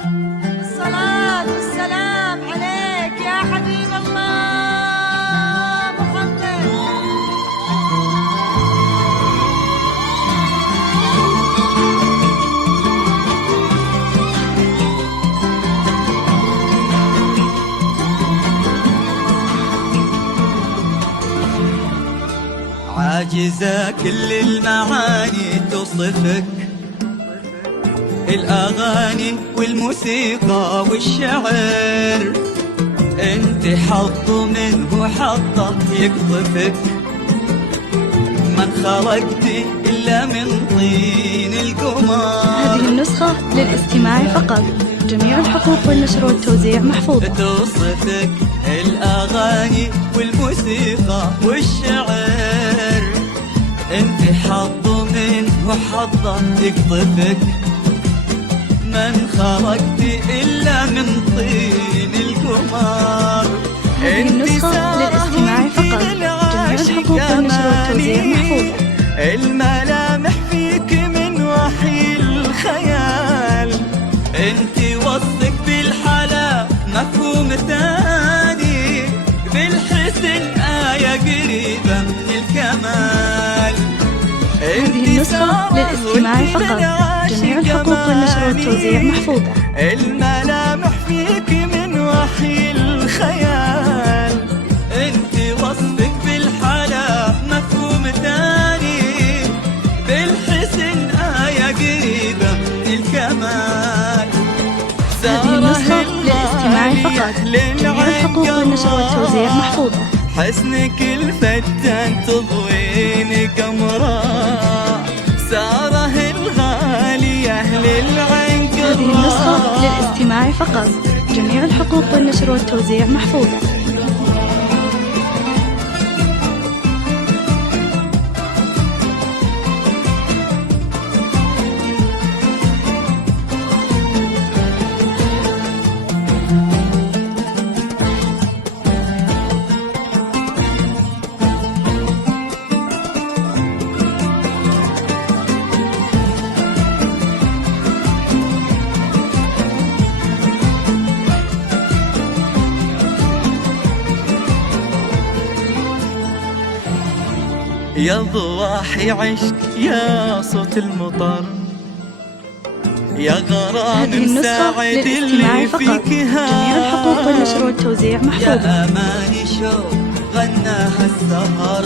الصلاة والسلام عليك يا حبيب الله محمد. عاجزة كل المعاني توصفك، الأغاني والموسيقى والشعر، انت حظ منه حظه يقطفك، من خلقتي إلا من طين القمر. هذه النسخة للاستماع فقط، جميع الحقوق والنشر والتوزيع محفوظة. توصفك الأغاني والموسيقى والشعر، انت حظ منه حظه يقطفك، من خلقتي إلا من طين القمر. هذه النسخة للاستماع فقط، جميع الحقوق والنشر والتوزيع محفوظة. الملامح فيك من وحي الخيال، انت وصفك بالحلا مفهوم ثاني، بالحسن آية قريبة من الكمال. هذه النسخة للاستماع فقط، جميع الحقوق والنشر والتوزيع محفوظة. الملامح فيك من وحي الخيال، انت وصفك بالحلا مفهوم ثاني، بالحسن آية قريبة من الكمال. هذه النسخة للاستماع فقط، جميع الحقوق والنشر والتوزيع محفوظة. حسنك الفتان تضوين قمرا، ساره الغالية للعين قرا. هذه النسخة للاستماع فقط، جميع الحقوق والنشر والتوزيع محفوظة. يا ضواحي عشق يا صوت المطر، يا غرام مساعد اللي فيك جميع الحقوق والنشر والتوزيع محفوظة. يا أماني شوق غناها السهر،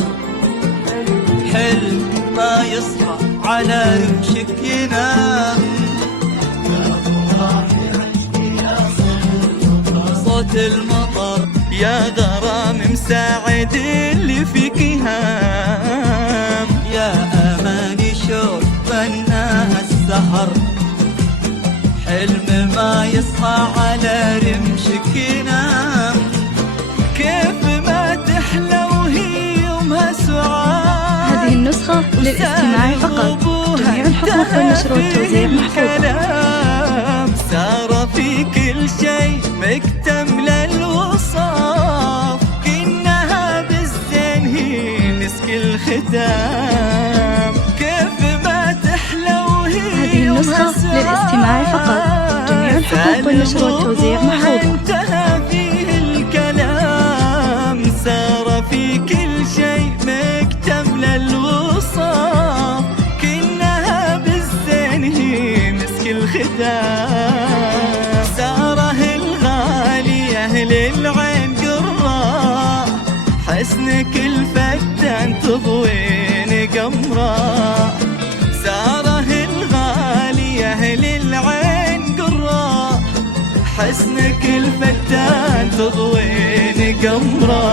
حلم ما يصحى على رمشك ينام. يا ضواحي عشق يا صوت المطر، يا غرام مساعد اللي فيك هام. يا أماني شوق غناها السهر، حلم ما يصحى على رمشك ينام. كيف ما تحلى وهي يومها سعاد. هذه النسخة للاستماع فقط، جميع الحقوق والنشر والتوزيع محفوظة. سار في كل شيء مكتمل الوصاف، كأنها بالزين هي مسك الختام. كيف ما تحلى وهي هذه النسخة للاستماع فقط، جميع الحقوق والنشر والتوزيع محفوظة. انتهى فيه الكلام، سار في كل شيء مكتمل الوصاف، كأنها بالزين هي مسك الختام. ساره الغالية للعين قرا، حسنك الفتان تضوين قمرا. ساره الغالية للعين قرا، حسنك الفتان تضوين قمرا.